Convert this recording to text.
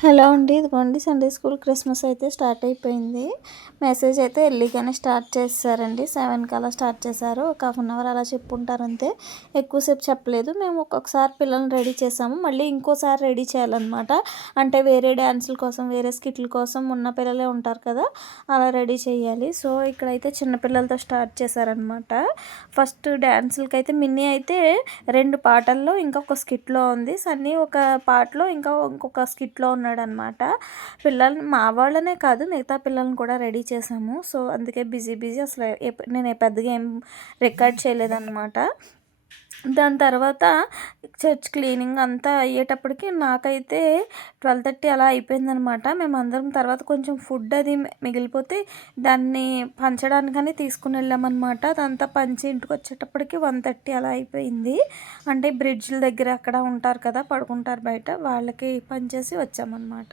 Hello అండి. ఇదిగోండి Sunday school Christmas అయితే స్టార్ట్ అయిపోయింది. మెసేజ్ అయితే ఎర్లీగానే స్టార్ట్ చేసేసారండి. 7కి అలా స్టార్ట్ చేశారు. ఒక హాఫ్ అన్ అవర్ అలా చెప్పుంటారు అంతే. ఎక్కువసేపు చెప్పలేదు. మేము ఒక్కొక్కసారి పిల్లల్ని రెడీ చేసాము. మళ్ళీ ఇంకోసారి రెడీ చేయాలన్నమాట. అంటే వేరే డ్యాన్సుల కోసం, వేరే స్కిట్ల కోసం ఉన్న పిల్లలే ఉంటారు కదా, అలా రెడీ చేయాలి. సో ఇక్కడైతే చిన్న పిల్లలతో స్టార్ట్ చేశారనమాట. ఫస్ట్ డ్యాన్సులకైతే మిన్నీ అయితే 2 పాటల్లో ఇంకొక స్కిట్‌లో ఉంది. సన్నీ ఒక పాటలో ఇంకొక స్కిట్‌లో ఉన్నాడనమాట. పిల్లల్ని మా వాళ్ళనే కాదు మిగతా పిల్లల్ని కూడా రెడీ చేశాము. సో అందుకే బిజీ అసలు నేను పెద్దగా ఏం రికార్డ్ చేయలేదన్నమాట. దాని తర్వాత చర్చ్ క్లీనింగ్ అంతా అయ్యేటప్పటికి నాకైతే 12:30 అలా అయిపోయిందనమాట. మేమందరం తర్వాత కొంచెం ఫుడ్ అది మిగిలిపోతే దాన్ని పంచడానికని తీసుకుని వెళ్ళామన్నమాట. అదంతా పంచి ఇంటికి వచ్చేటప్పటికి 1:30 అలా అయిపోయింది. అంటే బ్రిడ్జ్ల దగ్గర అక్కడ ఉంటారు కదా, పడుకుంటారు బయట, వాళ్ళకి పంచేసి వచ్చామన్నమాట.